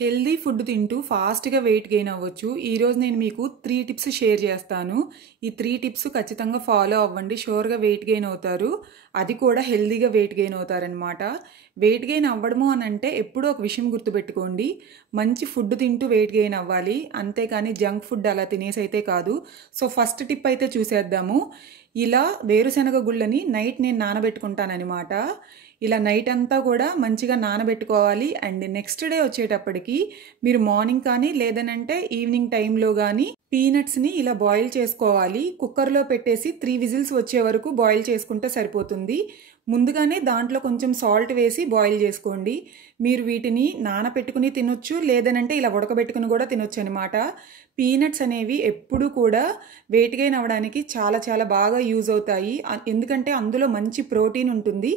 Healthy food తింటూ ఫాస్ట్‌గా weight gain అవ్వచ్చు. ఈరోజు నేను మీకు 3 టిప్స్ షేర్ చేస్తాను. ఈ 3 టిప్స్ ఖచ్చితంగా ఫాలో అవ్వండి. షూర్‌గా వెయిట్ గెయిన్ అవుతారు. అది కూడా హెల్దీగా వెయిట్ గెయిన్ అవుతారనమాట. వెయిట్ గెయిన్ అవ్వడము అనంటే ఎప్పుడూ ఒక విషయం గుర్తుపెట్టుకోండి. మంచి ఫుడ్ తింటూ వెయిట్ గెయిన్ అవ్వాలి. అంతేకాని జంక్ ఫుడ్ అలా తినేసి అయితే కాదు. సో, ఫస్ట్ టిప్ అయితే చూసేద్దాము. ఇలా వేరుశనగ గుళ్ళని నైట్ నేను నానబెట్టుకుంటాననమాట. ఇలా నైట్ అంతా కూడా మంచిగా నానబెట్టుకోవాలి. అండ్ నెక్స్ట్ డే వచ్చేటప్పటికి మీరు మార్నింగ్ కానీ లేదనంటే ఈవినింగ్ టైంలో కానీ పీనట్స్ని ఇలా బాయిల్ చేసుకోవాలి. కుక్కర్లో పెట్టేసి 3 విజిల్స్ వచ్చే వరకు బాయిల్ చేసుకుంటే సరిపోతుంది. ముందుగానే దాంట్లో కొంచెం సాల్ట్ వేసి బాయిల్ చేసుకోండి. మీరు వీటిని నానపెట్టుకుని తినొచ్చు, లేదనంటే ఇలా ఉడకబెట్టుకుని కూడా తినొచ్చు అనమాట. పీనట్స్ అనేవి ఎప్పుడూ కూడా వెయిట్ గెయిన్ అవ్వడానికి చాలా చాలా బాగా యూజ్ అవుతాయి. ఎందుకంటే అందులో మంచి ప్రోటీన్ ఉంటుంది.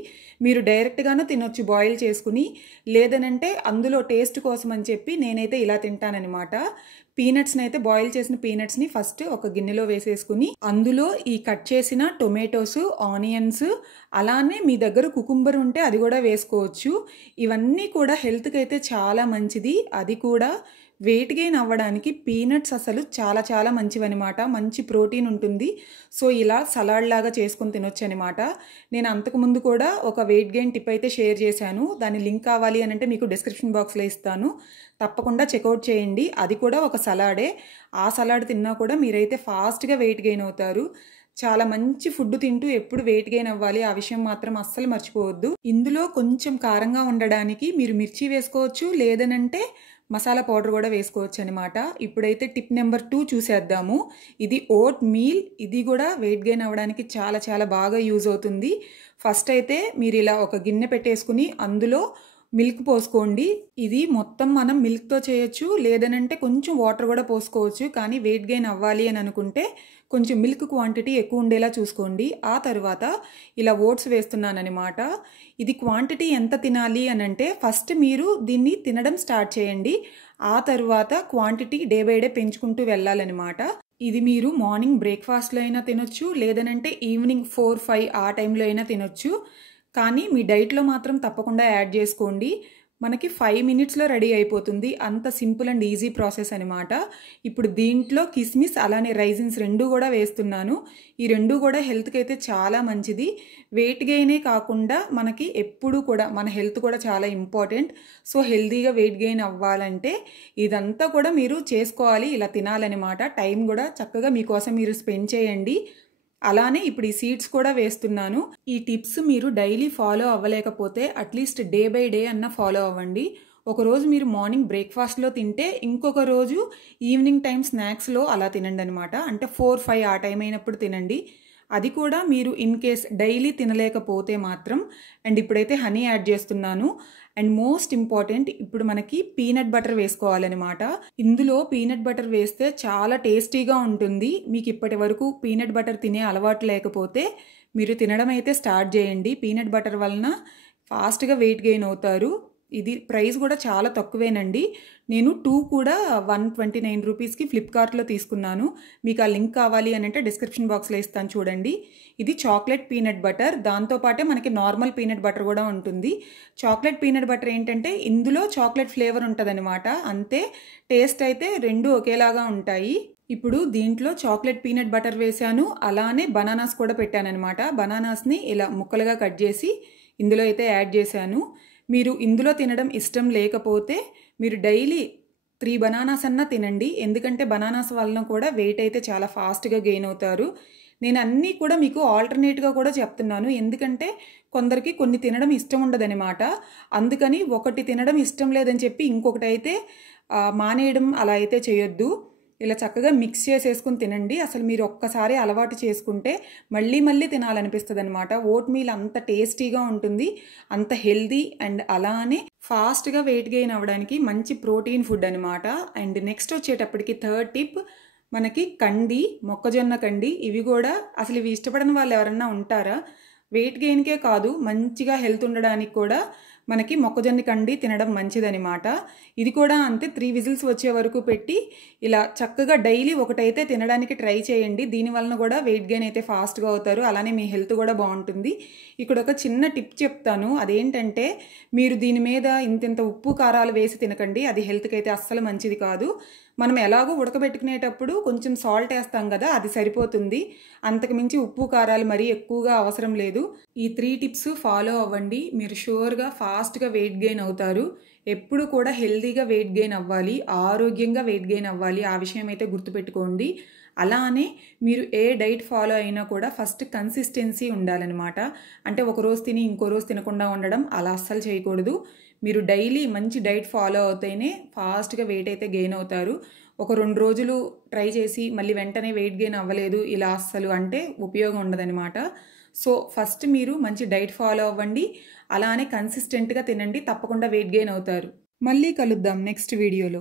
మీరు డైరెక్ట్గానూ తినొచ్చు బాయిల్ చేసుకుని, లేదనంటే అందులో టేస్ట్ కోసం అని చెప్పి నేనైతే ఇలా తింటానన్నమాట. పీనట్స్ని అయితే బాయిల్ చేసిన పీనట్స్ని ఫస్ట్ ఒక గిన్నెలో వేసేసుకుని అందులో ఈ కట్ చేసిన టొమాటోస్, ఆనియన్స్, అలానే మీ దగ్గర కుకుంబర్ ఉంటే అది కూడా వేసుకోవచ్చు. ఇవన్నీ కూడా హెల్త్కి అయితే చాలా మంచిది. అది కూడా వెయిట్ గెయిన్ అవ్వడానికి పీనట్స్ అసలు చాలా చాలా మంచివన్నమాట. మంచి ప్రోటీన్ ఉంటుంది. సో, ఇలా సలాడ్ లాగా చేసుకొని తినొచ్చు అనమాట. నేను అంతకుముందు కూడా ఒక వెయిట్ గెయిన్ టిప్ అయితే షేర్ చేశాను. దాని లింక్ కావాలి అని అంటే మీకు డిస్క్రిప్షన్ బాక్స్లో ఇస్తాను. తప్పకుండా చెక్అవుట్ చేయండి. అది కూడా ఒక సలాడే. ఆ సలాడ్ తిన్నా కూడా మీరైతే ఫాస్ట్గా వెయిట్ గెయిన్ అవుతారు. చాలా మంచి ఫుడ్ తింటూ ఎప్పుడు వెయిట్ గెయిన్ అవ్వాలి, ఆ విషయం మాత్రం అస్సలు మర్చిపోవద్దు. ఇందులో కొంచెం కారంగా ఉండడానికి మీరు మిర్చి వేసుకోవచ్చు, లేదనంటే మసాలా పౌడర్ కూడా వేసుకోవచ్చు అనమాట. ఇప్పుడైతే టిప్ నెంబర్ 2 చూసేద్దాము. ఇది ఓట్ మీల్. ఇది కూడా వెయిట్ గెయిన్ అవ్వడానికి చాలా చాలా బాగా యూజ్ అవుతుంది. ఫస్ట్ అయితే మీరు ఇలా ఒక గిన్నె పెట్టేసుకుని అందులో మిల్క్ పోసుకోండి. ఇది మొత్తం మనం మిల్క్తో చేయొచ్చు, లేదనంటే కొంచెం వాటర్ కూడా పోసుకోవచ్చు. కానీ వెయిట్ గెయిన్ అవ్వాలి అని అనుకుంటే కొంచెం మిల్క్ క్వాంటిటీ ఎక్కువ ఉండేలా చూసుకోండి. ఆ తర్వాత ఇలా ఓట్స్ వేస్తున్నానమాట. ఇది క్వాంటిటీ ఎంత తినాలి అని అంటే ఫస్ట్ మీరు దీన్ని తినడం స్టార్ట్ చేయండి. ఆ తర్వాత క్వాంటిటీ డే బై డే పెంచుకుంటూ వెళ్ళాలన్నమాట. ఇది మీరు మార్నింగ్ బ్రేక్ఫాస్ట్లో అయినా తినొచ్చు, లేదనంటే ఈవినింగ్ 4-5 ఆ టైంలో అయినా తినొచ్చు. కానీ మీ డైట్లో మాత్రం తప్పకుండా యాడ్ చేసుకోండి. మనకి 5 మినిట్స్లో రెడీ అయిపోతుంది. అంత సింపుల్ అండ్ ఈజీ ప్రాసెస్ అనమాట. ఇప్పుడు దీంట్లో కిస్మిస్ అలానే రైజిన్స్ 2 కూడా వేస్తున్నాను. ఈ 2 కూడా హెల్త్కి అయితే చాలా మంచిది. వెయిట్ గెయినే కాకుండా మనకి ఎప్పుడు కూడా మన హెల్త్ కూడా చాలా ఇంపార్టెంట్. సో, హెల్తీగా వెయిట్ గెయిన్ అవ్వాలంటే ఇదంతా కూడా మీరు చేసుకోవాలి, ఇలా తినాలన్నమాట. టైం కూడా చక్కగా మీకోసం మీరు స్పెండ్ చేయండి. అలానే ఇప్పుడు ఈ సీడ్స్ కూడా వేస్తున్నాను. ఈ టిప్స్ మీరు డైలీ ఫాలో అవ్వలేకపోతే అట్లీస్ట్ డే బై డే అన్న ఫాలో అవ్వండి. ఒకరోజు మీరు మార్నింగ్ బ్రేక్ఫాస్ట్లో తింటే ఇంకొక రోజు ఈవినింగ్ టైం స్నాక్స్లో అలా తినండి అనమాట. అంటే 4-5 ఆ టైం అయినప్పుడు తినండి. అది కూడా మీరు ఇన్ కేస్ డైలీ తినలేకపోతే మాత్రం. అండ్ ఇప్పుడైతే హనీ యాడ్ చేస్తున్నాను. అండ్ మోస్ట్ ఇంపార్టెంట్, ఇప్పుడు మనకి పీనట్ బటర్ వేసుకోవాలన్నమాట. ఇందులో పీనట్ బటర్ వేస్తే చాలా టేస్టీగా ఉంటుంది. మీకు ఇప్పటి వరకు పీనట్ బటర్ తినే అలవాటు లేకపోతే మీరు తినడం అయితే స్టార్ట్ చేయండి. పీనట్ బటర్ వలన ఫాస్ట్గా వెయిట్ గెయిన్ అవుతారు. ఇది ప్రైస్ కూడా చాలా తక్కువేనండి. నేను 2 కూడా 129 రూపీస్కి ఫ్లిప్కార్ట్లో తీసుకున్నాను. మీకు ఆ లింక్ కావాలి అని అంటే డిస్క్రిప్షన్ బాక్స్లో ఇస్తాను చూడండి. ఇది చాక్లెట్ పీనట్ బటర్. దాంతోపాటే మనకి నార్మల్ పీనట్ బటర్ కూడా ఉంటుంది. చాక్లెట్ పీనట్ బటర్ ఏంటంటే ఇందులో చాక్లెట్ ఫ్లేవర్ ఉంటుందన్నమాట. అంతే, టేస్ట్ అయితే 2 ఒకేలాగా ఉంటాయి. ఇప్పుడు దీంట్లో చాక్లెట్ పీనట్ బటర్ వేశాను. అలానే బనానాస్ కూడా పెట్టానన్నమాట. బనానాస్ని ఇలా ముక్కలుగా కట్ చేసి ఇందులో అయితే యాడ్ చేశాను. మీరు ఇందులో తినడం ఇష్టం లేకపోతే మీరు డైలీ 3 బనానాస్ అన్నా తినండి. ఎందుకంటే బనానాస్ వలన కూడా వెయిట్ అయితే చాలా ఫాస్ట్గా గెయిన్ అవుతారు. నేను అన్నీ కూడా మీకు ఆల్టర్నేట్గా కూడా చెప్తున్నాను. ఎందుకంటే కొందరికి కొన్ని తినడం ఇష్టం ఉండదన్నమాట. అందుకని ఒకటి తినడం ఇష్టం లేదని చెప్పి ఇంకొకటి అయితే మానేయడం అలా అయితే చేయొద్దు. ఇలా చక్కగా మిక్స్ చేసేసుకుని తినండి. అసలు మీరు ఒక్కసారి అలవాటు చేసుకుంటే మళ్ళీ మళ్ళీ తినాలనిపిస్తుంది అనమాట. ఓట్ మీల్ అంత టేస్టీగా ఉంటుంది, అంత హెల్దీ అండ్ అలానే ఫాస్ట్గా వెయిట్ గెయిన్ అవ్వడానికి మంచి ప్రోటీన్ ఫుడ్ అనమాట. అండ్ నెక్స్ట్ వచ్చేటప్పటికి థర్డ్ టిప్, మనకి కంది, మొక్కజొన్న కంది. ఇవి కూడా అసలు ఇవి ఇష్టపడని వాళ్ళు ఎవరన్నా ఉంటారా? వెయిట్ గెయిన్కే కాదు, మంచిగా హెల్త్ ఉండడానికి కూడా మనకి మొక్కజొన్న కండి తినడం మంచిదనమాట. ఇది కూడా అంతే 3 విజిల్స్ వచ్చే వరకు పెట్టి ఇలా చక్కగా డైలీ ఒకటైతే తినడానికి ట్రై చేయండి. దీనివలన కూడా వెయిట్ గెయిన్ అయితే ఫాస్ట్గా అవుతారు. అలానే మీ హెల్త్ కూడా బాగుంటుంది. ఇక్కడ ఒక చిన్న టిప్ చెప్తాను. అదేంటంటే మీరు దీని మీద ఇంతింత ఉప్పు కారాలు వేసి తినకండి. అది హెల్త్కి అయితే అస్సలు మంచిది కాదు. మనం ఎలాగో ఉడకబెట్టుకునేటప్పుడు కొంచెం సాల్ట్ వేస్తాం కదా, అది సరిపోతుంది. అంతకు మించి ఉప్పు కారాలు మరీ ఎక్కువగా అవసరం లేదు. ఈ 3 టిప్స్ ఫాలో అవ్వండి. మీరు షూర్గా ఫాస్ట్గా వెయిట్ గెయిన్ అవుతారు. ఎప్పుడు కూడా హెల్తీగా వెయిట్ గెయిన్ అవ్వాలి, ఆరోగ్యంగా వెయిట్ గెయిన్ అవ్వాలి. ఆ విషయం అయితే గుర్తుపెట్టుకోండి. అలానే మీరు ఏ డైట్ ఫాలో అయినా కూడా ఫస్ట్ కన్సిస్టెన్సీ ఉండాలన్నమాట. అంటే ఒక రోజు తిని ఇంకో రోజు తినకుండా ఉండడం అలా అస్సలు చేయకూడదు. మీరు డైలీ మంచి డైట్ ఫాలో అవుతేనే ఫాస్ట్గా వెయిట్ అయితే గెయిన్ అవుతారు. ఒక 2 రోజులు ట్రై చేసి మళ్ళీ వెంటనే వెయిట్ గెయిన్ అవ్వలేదు ఇలా అస్సలు అంటే ఉపయోగం ఉండదన్నమాట. సో ఫస్ట్ మీరు మంచి డైట్ ఫాలో అవ్వండి. అలానే కన్సిస్టెంట్గా తినండి. తప్పకుండా వెయిట్ గెయిన్ అవుతారు. మళ్ళీ కలుద్దాం నెక్స్ట్ వీడియోలో.